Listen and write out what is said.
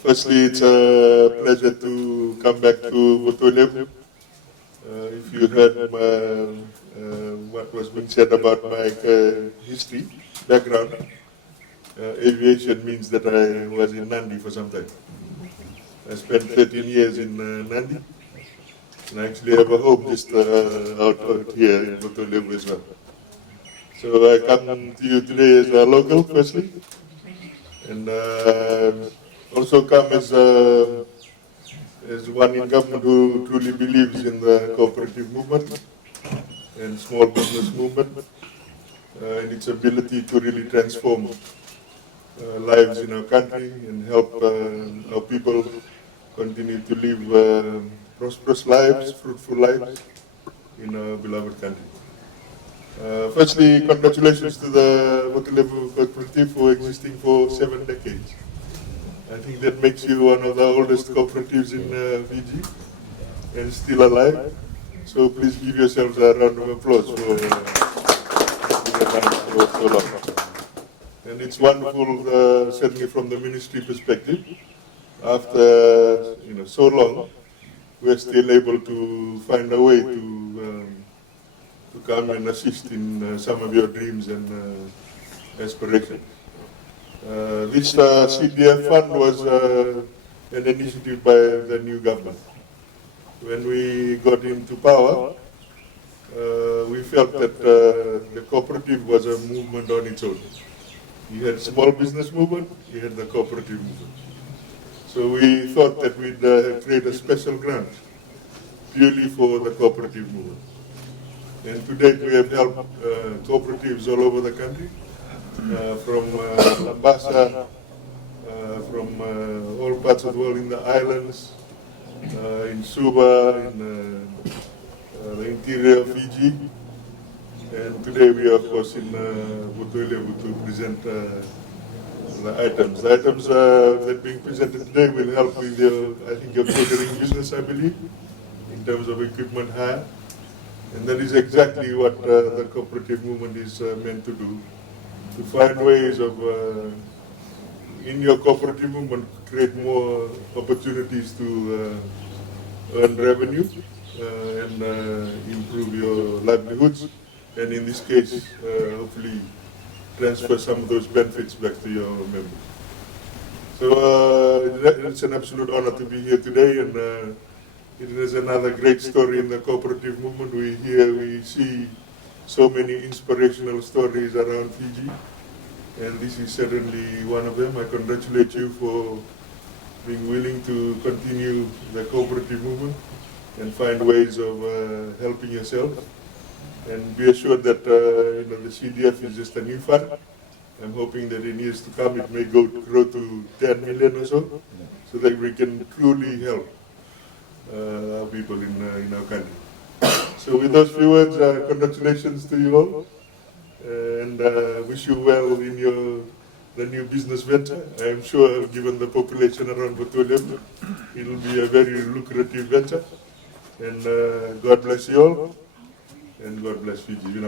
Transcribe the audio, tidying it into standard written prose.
Firstly, it's a pleasure to come back to Votualevu. If you heard what was being said about my history, background, aviation means that I was in Nandi for some time. I spent 13 years in Nandi, and I actually have a home just out here in Votualevu as well. So I come to you today as a local, firstly, and also come as one in government who truly believes in the cooperative movement and small business movement and its ability to really transform lives in our country and help our people continue to live prosperous lives, fruitful lives in our beloved country. Firstly, congratulations to the Votualevu Cooperative for existing for 7 decades. I think that makes you one of the oldest cooperatives in Fiji and still alive. So please give yourselves a round of applause for being around for so long. And it's wonderful, certainly from the ministry perspective, after so long, we're still able to find a way to come and assist in some of your dreams and aspirations. This CDF fund was an initiative by the new government. When we got into power, we felt that the cooperative was a movement on its own. You had small business movement, you had the cooperative movement. So we thought that we'd create a special grant purely for the cooperative movement. And to date we have helped cooperatives all over the country, from Lambasa, from all parts of the world, in the islands, in Suba, in the interior of Fiji. And today we are, of course, in Votualevu to present the items. The items that are being presented today will help with your catering business, I believe, in terms of equipment hire. And that is exactly what the cooperative movement is meant to do, to find ways of, in your cooperative movement, create more opportunities to earn revenue and improve your livelihoods, and in this case, hopefully transfer some of those benefits back to your members. So it's an absolute honor to be here today, and it is another great story in the cooperative movement. We see so many inspirational stories around Fiji, and this is certainly one of them. I congratulate you for being willing to continue the cooperative movement and find ways of helping yourself. And be assured that the CDF is just a new fund. I'm hoping that in years to come it may grow to 10 million or so that we can truly help our people in our country. So with those few words, congratulations to you all, and wish you well in the new business venture. I am sure, given the population around Votualevu, it will be a very lucrative venture. And God bless you all, and God bless Fiji.